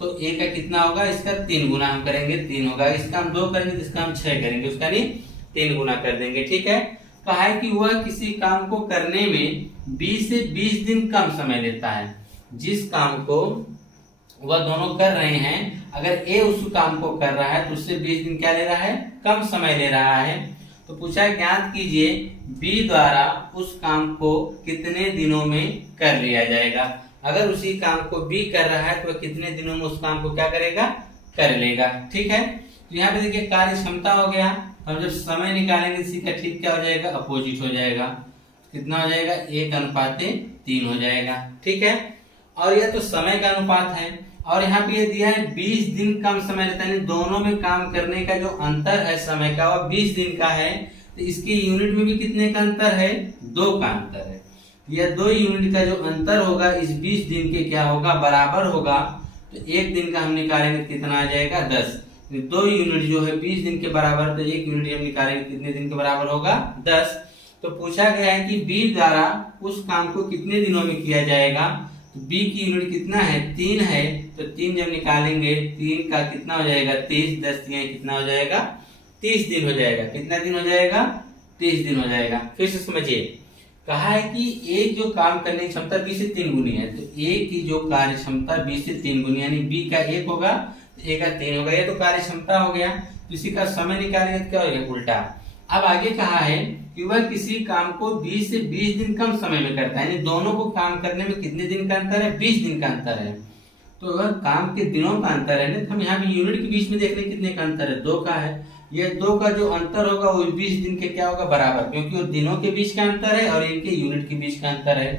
तो ए का कितना होगा, इसका 3 गुना हम करेंगे, 3 होगा। इसका हम 2 करेंगे तो इसका हम 6 करेंगे, उसका नहीं 3 गुना कर देंगे। ठीक है। कहा है कि वह किसी काम को करने में 20 से 20 दिन कम समय लेता है। जिस काम को वह दोनों कर रहे हैं, अगर ए उस काम को कर रहा है तो उससे 20 दिन क्या ले रहा है, कम समय ले रहा है। तो पूछा ज्ञात कीजिए बी द्वारा उस काम को कितने दिनों में कर लिया जाएगा। अगर उसी काम को बी कर रहा है तो वह कितने दिनों में उस काम को क्या करेगा, कर लेगा। ठीक है। तो यहाँ पे देखिए कार्य क्षमता हो गया, हम जब समय निकालेंगे इसी का ठीक क्या हो जाएगा, अपोजिट हो जाएगा। कितना हो जाएगा, 1:3 हो जाएगा। ठीक है। और यह तो समय का अनुपात है, और यहाँ पे ये दिया है 20 दिन कम समय लेता है। दोनों में काम करने का जो अंतर है समय का वह 20 दिन का है। तो इसके यूनिट में भी कितने का अंतर है, 2 का अंतर है। यह 2 यूनिट का जो अंतर होगा इस 20 दिन के क्या होगा, बराबर होगा। तो 1 दिन का हम निकालेंगे कितना आ जाएगा, 10। 2 यूनिट जो है 20 दिन के बराबर, तो 1 यूनिट हम निकालेंगे कितने दिन के बराबर होगा, 10। तो पूछा गया है कि बी द्वारा उस काम को कितने दिनों में किया जाएगा। तो बी की यूनिट कितना है, 3 है। तो 3 जब निकालेंगे 3 का कितना हो जाएगा, 30, 10 कितना हो जाएगा, 30 दिन हो जाएगा। कितना दिन हो जाएगा, 30 दिन हो जाएगा। फिर से समझिए, कहा है कि ए जो काम करने की क्षमता बी से 3 गुनी है। तो ए की जो कार्य क्षमता बी से 3 गुनी, यानी बी का 1 होगा तो ए का 3 होगा। ये तो कार्य क्षमता हो गया। तो इसी का समय निकालेंगे तो क्या हो जाएगा, उल्टा। अब आगे कहा है कि वह किसी काम को 20 से 20 दिन कम समय में करता है। यानी दोनों को काम करने में कितने दिन का अंतर है, 20 दिन का अंतर है। तो वह काम के दिनों का अंतर है ना, हम यहाँ पे यूनिट के बीच में देख रहे हैं कितने का अंतर है, 2 का है। ये 2 का जो अंतर होगा वो 20 दिन के क्या होगा, बराबर, क्योंकि वो दिनों के बीच का अंतर है और इनके यूनिट के बीच का अंतर है।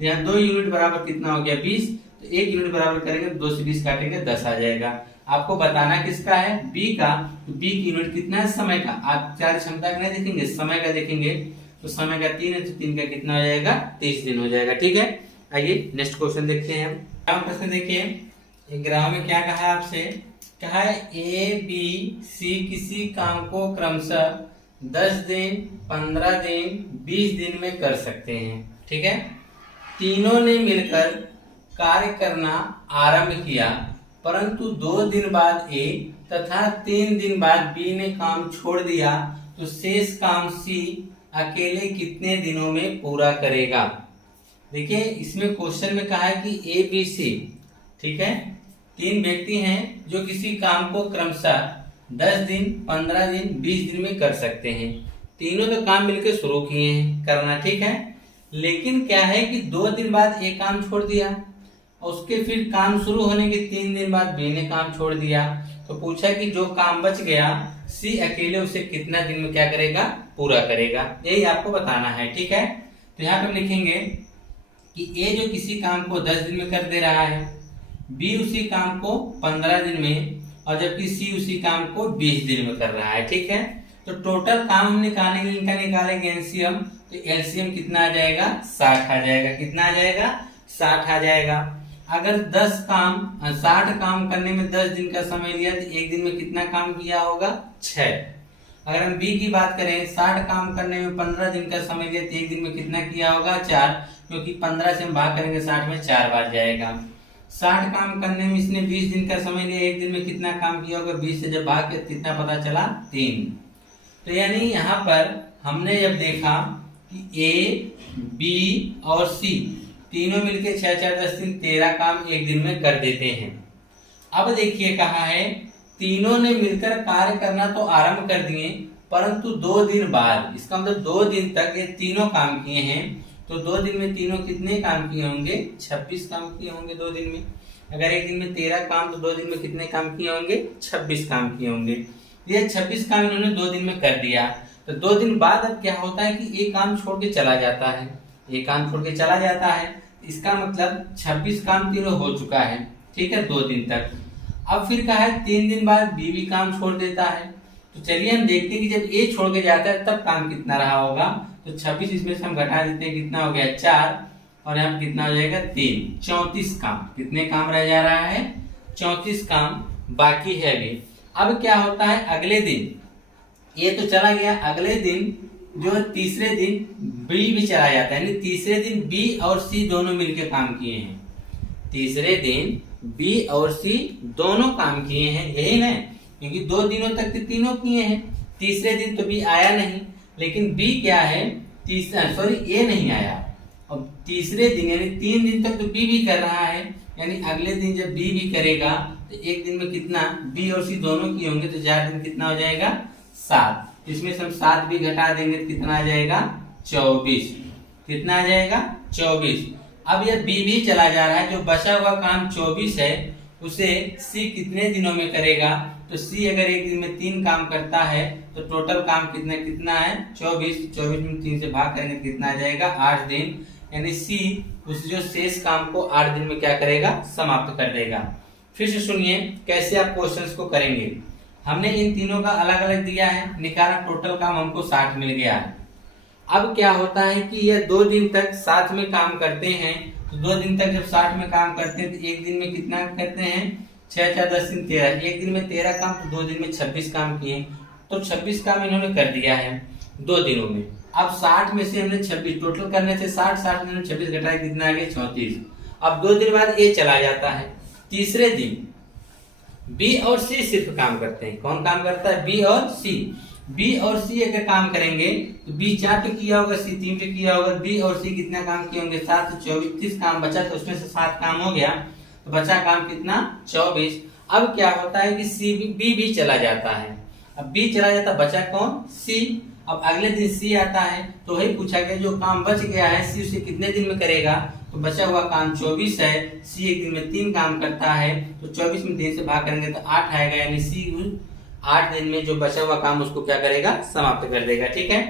यहाँ 2 यूनिट बराबर कितना हो गया, 20। तो 1 यूनिट बराबर करेंगे 2 से 20 काटेंगे, 10 आ जाएगा। आपको बताना किसका है, बी का। तो बी की यूनिट कितना है, समय का। आप कार्य क्षमता का नहीं देखेंगे, समय का देखेंगे। तो समय का 3 है, तो 3 का कितना हो जाएगा, 30 दिन हो जाएगा। ठीक है। आइए नेक्स्ट क्वेश्चन देखते हैं। हम प्रश्न देखिए, 11 में क्या कहा है आपसे, कहा है ए बी सी किसी काम को क्रमशः 10 दिन, 15 दिन, 20 दिन में कर सकते हैं। ठीक है। तीनों ने मिलकर कार्य करना आरंभ किया, परंतु 2 दिन बाद ए तथा 3 दिन बाद बी ने काम छोड़ दिया। तो शेष काम सी अकेले कितने दिनों में पूरा करेगा। देखिए, इसमें क्वेश्चन में कहा है कि ए बी सी, ठीक है, 3 व्यक्ति हैं जो किसी काम को क्रमशः 10 दिन, 15 दिन, 20 दिन में कर सकते हैं। तीनों तो काम मिलकर शुरू किए हैं करना। ठीक है। लेकिन क्या है कि 2 दिन बाद एक काम छोड़ दिया, उसके फिर काम शुरू होने के 3 दिन बाद बी ने काम छोड़ दिया। तो पूछा कि जो काम बच गया सी अकेले उसे कितना दिन में क्या करेगा, पूरा करेगा। यही आपको बताना है। ठीक है। तो यहाँ पे हम लिखेंगे कि ए जो किसी काम को 10 दिन में कर दे रहा है, बी उसी काम को 15 दिन में, और जबकि सी उसी काम को 20 दिन में कर रहा है। ठीक है। तो टोटल काम हम निकालेंगे, इनका निकालेंगे एलसीएम। तो एलसीएम कितना आ जाएगा, 60 आ जाएगा। कितना आ जाएगा, 60 आ जाएगा। अगर 60 काम करने में 10 दिन का समय लिया तो 1 दिन में कितना काम किया होगा, 6। अगर हम बी की बात करें, 60 काम करने में 15 दिन का समय लिया तो 1 दिन में कितना किया होगा, 4, क्योंकि 15 से हम भाग करेंगे 60 में 4 बार जाएगा। 60 काम करने में इसने 20 दिन का समय लिया, 1 दिन में कितना काम किया होगा, 20 से जब भाग के कितना पता चला, 3। तो यानी यहाँ पर हमने जब देखा कि ए, बी और सी तीनों मिलके 6, 4, 10, 3, 13 काम 1 दिन में कर देते हैं। अब देखिए कहा है तीनों ने मिलकर कार्य करना तो आरंभ कर दिए, परंतु 2 दिन बाद, इसका मतलब 2 दिन तक ये तीनों काम किए हैं, तो 2 दिन में तीनों कितने काम किए होंगे? 26 काम किए होंगे 2 दिन में। अगर एक दिन में 13 काम, तो 2 दिन में कितने काम किए होंगे? 26 काम किए होंगे। ये 26 काम इन्होंने 2 दिन में कर दिया। तो 2 दिन बाद अब क्या होता है कि एक काम छोड़ के चला जाता है, एक काम छोड़ के चला जाता है। इसका मतलब 26 काम तीनों हो चुका है, ठीक है, 2 दिन तक। अब फिर कहा है 3 दिन बाद बी भी काम छोड़ देता है। तो चलिए हम देखते हैं कि जब ए छोड़ के जाता है तब काम कितना रहा होगा। तो 26 इसमें से हम घटा देते हैं, कितना हो गया? 4, और यहाँ कितना हो जाएगा? 3। 34 काम। कितने काम रह जा रहा है? 34 काम बाकी है अभी। अब क्या होता है अगले दिन, ये तो चला गया, अगले दिन जो तीसरे दिन बी भी चला जाता है, यानी तीसरे दिन बी और सी दोनों मिलकर काम किए हैं। तीसरे दिन बी और सी दोनों काम किए हैं, यही ना, क्योंकि 2 दिनों तक तो तीनों किए हैं। तीसरे दिन तो बी आया नहीं, लेकिन बी क्या है? ए नहीं आया। अब तीसरे दिन यानी 3 दिन तक तो बी भी कर रहा है, यानी अगले दिन जब बी भी करेगा तो एक दिन में कितना? बी और सी दोनों किए होंगे, तो 4 दिन कितना हो जाएगा? 7। इसमें से हम 7 भी घटा देंगे तो कितना आ जाएगा? 24। कितना आ जाएगा? 24। अब यह बी भी चला जा रहा है, जो बचा हुआ काम 24 है उसे सी कितने दिनों में करेगा? तो सी अगर एक दिन में 3 काम करता है तो टोटल काम कितना है? 24। 24 में 3 से भाग करेंगे कितना आ जाएगा? 8 दिन। यानी सी उस जो शेष काम को 8 दिन में क्या करेगा? समाप्त कर देगा। फिर से सुनिए कैसे आप क्वेश्चंस को करेंगे। हमने इन तीनों का अलग अलग दिया है, निकाला, टोटल काम हमको 60 मिल गया है। अब क्या होता है कि ये 2 दिन तक साथ में काम करते हैं, तो 2 दिन तक जब 60 में काम करते हैं तो एक दिन में कितना करते हैं? 6 4 10 दिन 13। एक दिन में 13 काम, तो 2 दिन में 26 काम किए, तो 26 काम इन्होंने कर दिया है 2 दिनों में। अब 60 में से हमने 26 टोटल करने से 60 में 26 घटाया, कितना आ गया? 34। अब 2 दिन बाद ए चला जाता है। तीसरे दिन बी और सी सिर्फ काम करते हैं। कौन काम करता है? बी और सी। बी और सी अगर काम करेंगे तो बी 4 पे किया होगा, सी 3 पे किया होगा। बी और सी कितना काम किए होंगे? 7 से 24, 30 काम बचा, तो उसमें से 7 काम हो गया, तो बचा काम कितना? 24। अब क्या होता है कि सी बी भी चला जाता है। अब बी चला जाता, बचा कौन? सी। अब अगले दिन सी आता है, तो वही पूछा गया जो काम बच गया है सी उसे कितने दिन में करेगा? तो बचा हुआ काम 24 है। सी एक दिन में 3 काम करता है, तो 24 में 3 से भाग करेंगे तो 8 आएगा, यानी सी 8 दिन में जो बचा हुआ काम उसको क्या करेगा? समाप्त कर देगा। ठीक है,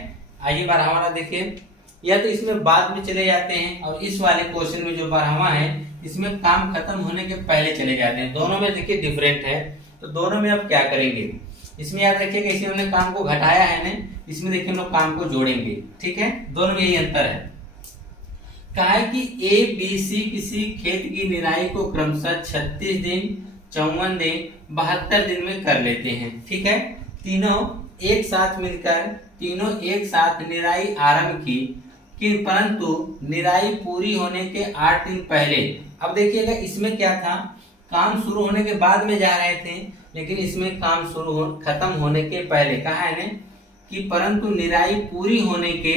आइए 12वां देखिए। या तो इसमें बाद में चले जाते हैं, और इस वाले क्वेश्चन में जो 12वां है इसमें काम खत्म होने के पहले चले जाते हैं। दोनों में देखिए डिफरेंट है, तो दोनों में अब क्या करेंगे? इसमें याद रखिएगा, इसमें हमने काम को घटाया है ना, इसमें देखिए हम लोग काम को जोड़ेंगे। ठीक है, दोनों में यही अंतर है। कहा है कि ए बी सी किसी खेत की निराई को क्रमशः 36 दिन, 54 दिन, 72 दिन में कर लेते हैं। ठीक है, तीनों एक साथ मिलकर तीनों एक साथ निराई आरंभ की, कि परंतु निराई पूरी होने के 8 दिन पहले। अब देखिएगा इसमें क्या था, काम शुरू होने के बाद में जा रहे थे, लेकिन इसमें काम खत्म होने के पहले कहा है ना कि परंतु निराई पूरी होने के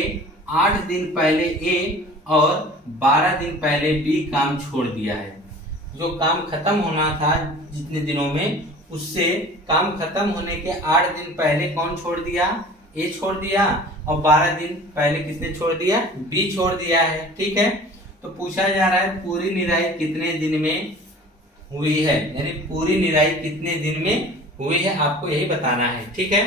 8 दिन पहले ए और 12 दिन पहले बी काम छोड़ दिया है। जो काम खत्म होना था जितने दिनों में, उससे काम खत्म होने के 8 दिन पहले कौन छोड़ दिया? ए छोड़ दिया, और 12 दिन पहले किसने छोड़ दिया? बी छोड़ दिया है। ठीक है, तो पूछा जा रहा है पूरी निराई कितने दिन में हुई है, यानी पूरी निराई कितने दिन में हुई है, आपको यही बताना है। ठीक है,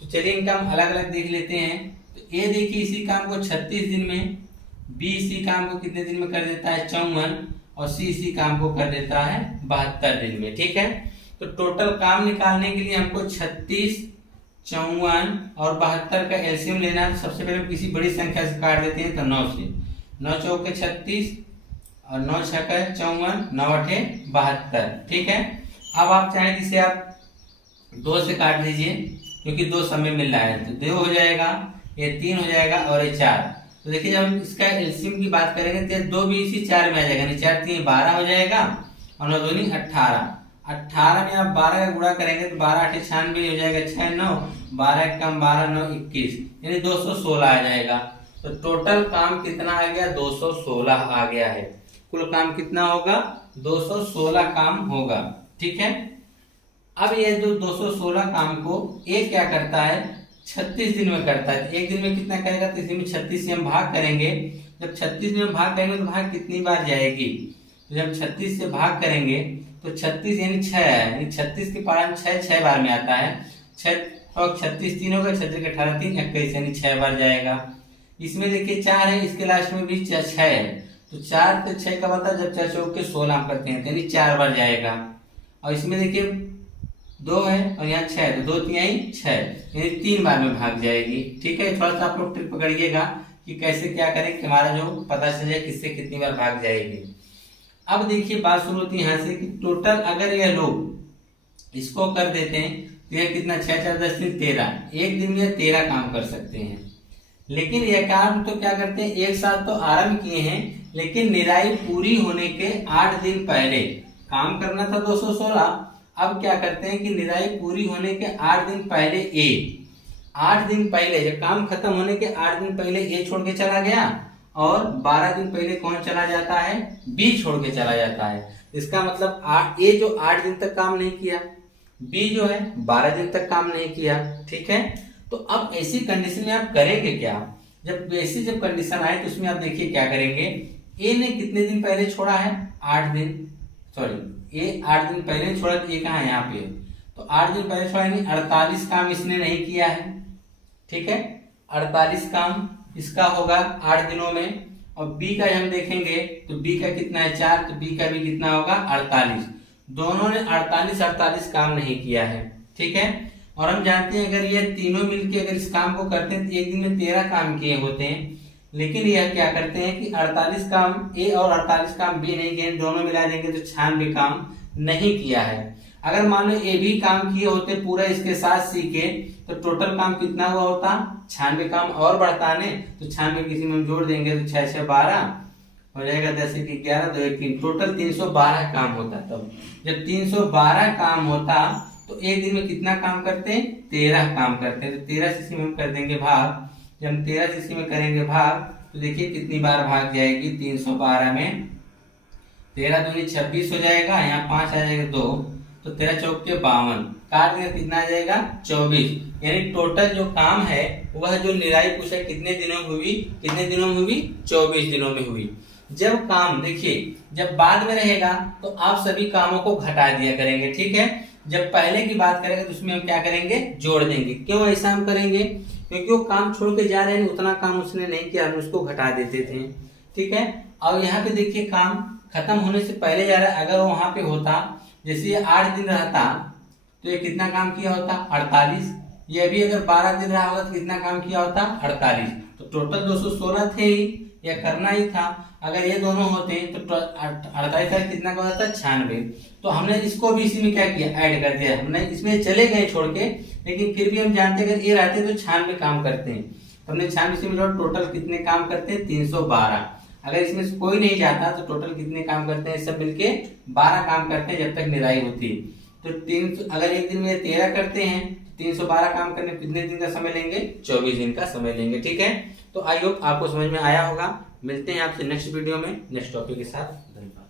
तो चलिए इनका हम अलग अलग देख लेते हैं। तो ए देखिए इसी काम को 36 दिन में, बी इसी काम को कितने दिन में कर देता है? 54, और सी इसी काम को कर देता है 72 दिन में। ठीक है, तो टोटल काम निकालने के लिए हमको 36, 54 और 72 का एलसीएम लेना है। सबसे पहले हम किसी बड़ी संख्या से काट देते हैं, तो 9 से। 9 चौके 36 और 9 छक्के 54, 9 अठे 72। ठीक है, अब आप चाहें इसे आप 2 से काट लीजिए, क्योंकि 2 समय मिल रहा है, तो 2 हो जाएगा, ये 3 हो जाएगा और ये 4। तो देखिए जब हम इसका एलसीएम की बात करेंगे तो 2 भी इसी 4 में आ जाएगा, 4 3 12 हो जाएगा, और 9 दूनी 18। 18 में आप 12 का गुणा करेंगे तो 12 8 96 हो जाएगा, 6 9 12 कम 12 9 21, यानी 216 आ जाएगा। तो टोटल काम कितना आ गया? 216 आ गया है। कुल काम कितना होगा? 216 काम होगा। ठीक है, अब ये जो 216 काम को एक क्या करता है? 36 दिन में करता है। एक दिन में कितना करेगा? तो इसी में 36 से हम भाग करेंगे जब 36 में भाग करेंगे तो भाग कितनी बार जाएगी, तो जब 36 से भाग करेंगे तो 36 यानी 6 है, यानी 36 के पावर में 6 बार में आता है। 6 और 36 3 होगा, 36 के 18 3 21 यानी 6 बार जाएगा। इसमें देखिए 4 है, इसके लास्ट में भी 6 है, तो 4 से 6 का बता, जब 4 चौक के 16 हम करते हैं यानी 4 बार जाएगा। और इसमें देखिए 2 है और यहाँ 6 है, तो 2 तिहाई 6 यानी 3 बार में भाग जाएगी। ठीक है, थोड़ा सा आप लोग ट्रिक पकड़िएगा कि कैसे क्या करें कि हमारा जो पता चल जाए किससे कितनी बार भाग जाएगी। अब देखिए बात शुरू होती है यहाँ से कि टोटल अगर यह लोग इसको कर देते हैं तो यह कितना 6 4 10 3 13, एक दिन में 13 काम कर सकते हैं। लेकिन यह काम तो क्या करते हैं, एक साथ तो आरंभ किए हैं, लेकिन निराई पूरी होने के 8 दिन पहले काम करना था 216। अब क्या करते हैं कि निराई पूरी होने के 8 दिन पहले 8 दिन पहले, जब काम खत्म होने के 8 दिन पहले ए छोड़ के चला गया, और 12 दिन पहले कौन चला जाता है, बी छोड़ के चला जाता है। इसका मतलब ए जो 8 दिन तक काम नहीं किया, बी जो है 12 दिन तक काम नहीं किया। ठीक है, तो अब ऐसी कंडीशन में आप करेंगे क्या, जब ऐसी जब कंडीशन आए तो उसमें आप देखिए क्या करेंगे। ए ने कितने दिन पहले छोड़ा है, 8 दिन, सॉरी ए 8 दिन पहले छोड़ा, ये कहाँ है यहाँ पे, तो 8 दिन पहले छोड़ा यानी 48 काम इसने नहीं किया है। ठीक है, 48 काम इसका होगा 8 दिनों में। और बी का हम देखेंगे तो बी का कितना है 4, तो बी का भी कितना होगा 48। दोनों ने 48 काम नहीं किया है। ठीक है, और हम जानते हैं अगर ये तीनों मिलके अगर इस काम को करते हैं तो एक दिन में 13 काम किए होते हैं। लेकिन यह क्या करते हैं कि 48 काम ए और 48 काम बी नहीं किए, दोनों मिला देंगे तो 96 काम नहीं किया है। अगर मान लो ए भी काम किए होते पूरा इसके साथ सी के, तो टोटल काम कितना हुआ होता, 96 काम और बढ़ता ने, तो 96 किसी में हम जोड़ देंगे तो 6 6 12 हो जाएगा, 10 1 11 2 1 3, टोटल 312 काम होता। तब जब 312 काम होता तो एक दिन में कितना काम करते हैं, 13 काम करते हैं। तो 13 से हम कर देंगे भाग, जब हम 13 से में करेंगे भाग तो देखिए कितनी बार भाग जाएगी, 312 में 13 दूनी 26 हो जाएगा, यहाँ 5 आ जाएगा 2, तो 13 चौक के 52, काट देंगे कितना आ जाएगा 24। यानी टोटल जो काम है वह जो निराई पूछा कितने दिनों में हुई, कितने दिनों में हुई, 24 दिनों में हुई। जब काम देखिए जब बाद में रहेगा तो आप सभी कामों को घटा दिया करेंगे। ठीक है, जब पहले की बात करेंगे तो उसमें हम क्या करेंगे, जोड़ देंगे। क्यों ऐसा हम करेंगे, क्योंकि वो काम छोड़ के जा रहे हैं, उतना काम उसने नहीं किया, हम उसको घटा देते थे। ठीक है, और यहाँ पे देखिए काम खत्म होने से पहले जा रहा है, अगर वो वहां पे होता, जैसे ये 8 दिन रहता तो ये कितना काम किया होता, 48। ये भी अगर 12 दिन रहा होता तो कितना काम किया होता, 48। तो टोटल 216 थे ही, या करना ही था। अगर ये दोनों होते तो 48 कितना का होता, 96। तो हमने इसको भी इसी में क्या किया, ऐड कर दिया। हमने इसमें चले गए छोड़ के, लेकिन फिर भी हम जानते हैं अगर ये रहते तो 96 काम करते हैं। तो हमने 96 में टोटल कितने काम करते हैं, 312। अगर इसमें से कोई नहीं जाता तो टोटल कितने काम करते हैं, सब मिलके 12 काम करते हैं जब तक निराई होती। तो 300 अगर एक दिन में 13 करते हैं, 312 काम करने कितने दिन का समय लेंगे, 24 दिन का समय लेंगे। ठीक है, तो आई होप आपको समझ में आया होगा। मिलते हैं आपसे नेक्स्ट वीडियो में नेक्स्ट टॉपिक के साथ। धन्यवाद।